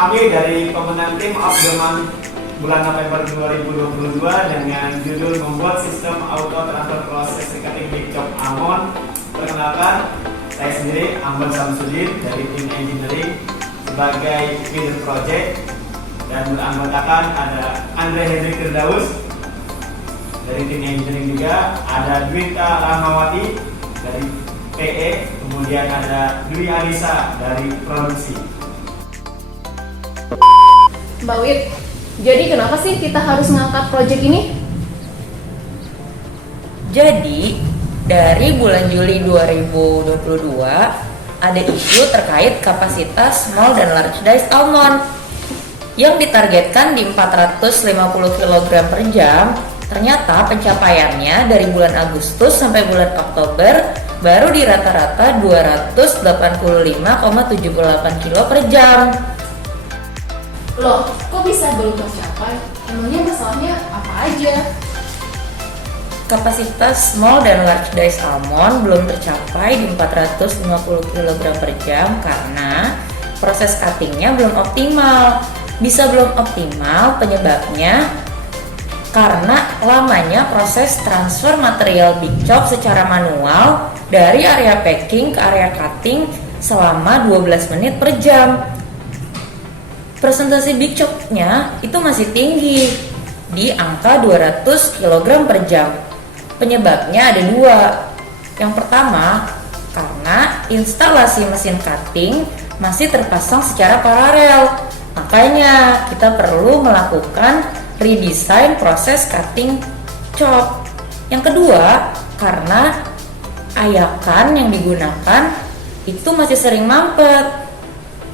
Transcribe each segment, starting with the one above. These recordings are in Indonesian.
kami dari pemenang Team of the Month bulan November 2022 dengan judul membuat sistem auto transfer proses rekening Big Chop Almond. Perkenalkan, saya sendiri Ambon Samsudin dari tim engineering sebagai leader project, dan beranggotakan ada Andre Hendrik Firdaus dari tim engineering juga, ada Dwita Rahmawati dari PE, kemudian ada Dwi Arisa dari produksi. Mbak Wit, jadi kenapa sih kita harus ngangkat proyek ini? Jadi, dari bulan Juli 2022 ada isu terkait kapasitas small dan large dice almond yang ditargetkan di 450 kg per jam. Ternyata pencapaiannya dari bulan Agustus sampai bulan Oktober baru di rata-rata 285,78 kg per jam. Loh, kok bisa belum tercapai? Emangnya masalahnya apa aja? Kapasitas small dan large dice almond belum tercapai di 450 kg per jam karena proses cuttingnya belum optimal. Bisa belum optimal penyebabnya karena lamanya proses transfer material Big Chop secara manual dari area packing ke area cutting selama 12 menit per jam. Presentasi Big Chop-nya itu masih tinggi di angka 200 kg per jam. Penyebabnya ada dua. Yang pertama, karena instalasi mesin cutting masih terpasang secara paralel. Makanya kita perlu melakukan redesign proses cutting chop. Yang kedua, karena ayakan yang digunakan itu masih sering mampet.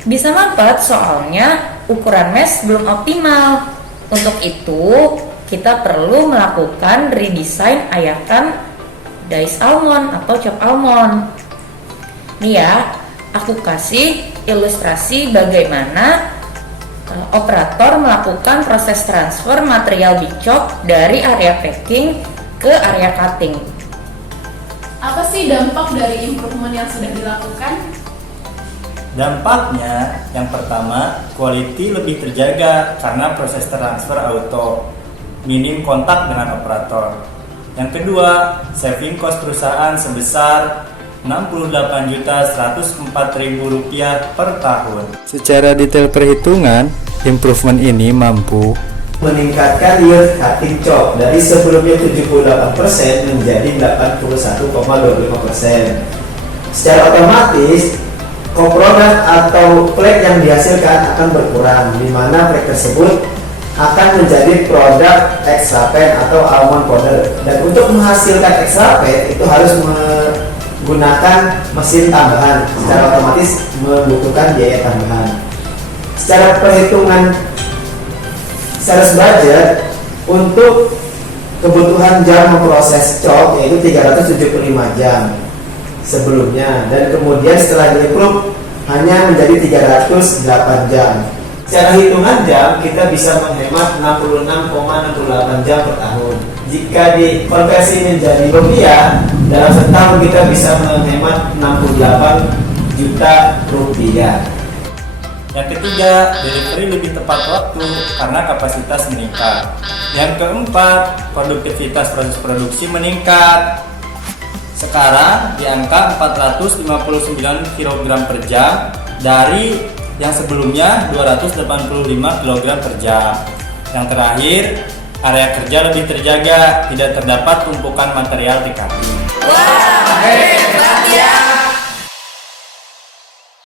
Bisa mampet soalnya ukuran mesh belum optimal. Untuk itu, kita perlu melakukan redesign ayakan dice almond atau chop almond. Nih ya, aku kasih ilustrasi bagaimana operator melakukan proses transfer material Big Chop dari area packing ke area cutting. Apa sih dampak dari improvement yang sudah dilakukan? Dampaknya, yang pertama, quality lebih terjaga karena proses transfer auto, minim kontak dengan operator. Yang kedua, saving cost perusahaan sebesar Rp68.104.000 per tahun. Secara detail perhitungan, improvement ini mampu meningkatkan yield cutting chop dari sebelumnya 78% menjadi 81,25%. Secara otomatis, co-product atau flake yang dihasilkan akan berkurang, di mana flake tersebut akan menjadi produk extra pen atau almond powder. Dan untuk menghasilkan extra pen itu harus menggunakan mesin tambahan, secara otomatis membutuhkan biaya tambahan. Secara perhitungan sales budget untuk kebutuhan jam memproses chop yaitu 375 jam sebelumnya, dan kemudian setelah di-improve hanya menjadi 308 jam. Secara hitungan jam kita bisa menghemat 66,68 jam per tahun. Jika dikonversi menjadi rupiah, dalam setahun kita bisa menghemat 68 juta rupiah. Yang ketiga, delivery lebih tepat waktu karena kapasitas meningkat. Yang keempat, produktivitas proses produksi meningkat. Sekarang di angka 459 kg per jam dari yang sebelumnya 285 kg per jam. Yang terakhir, area kerja lebih terjaga, tidak terdapat tumpukan material di cutting. Wah, hebat ya!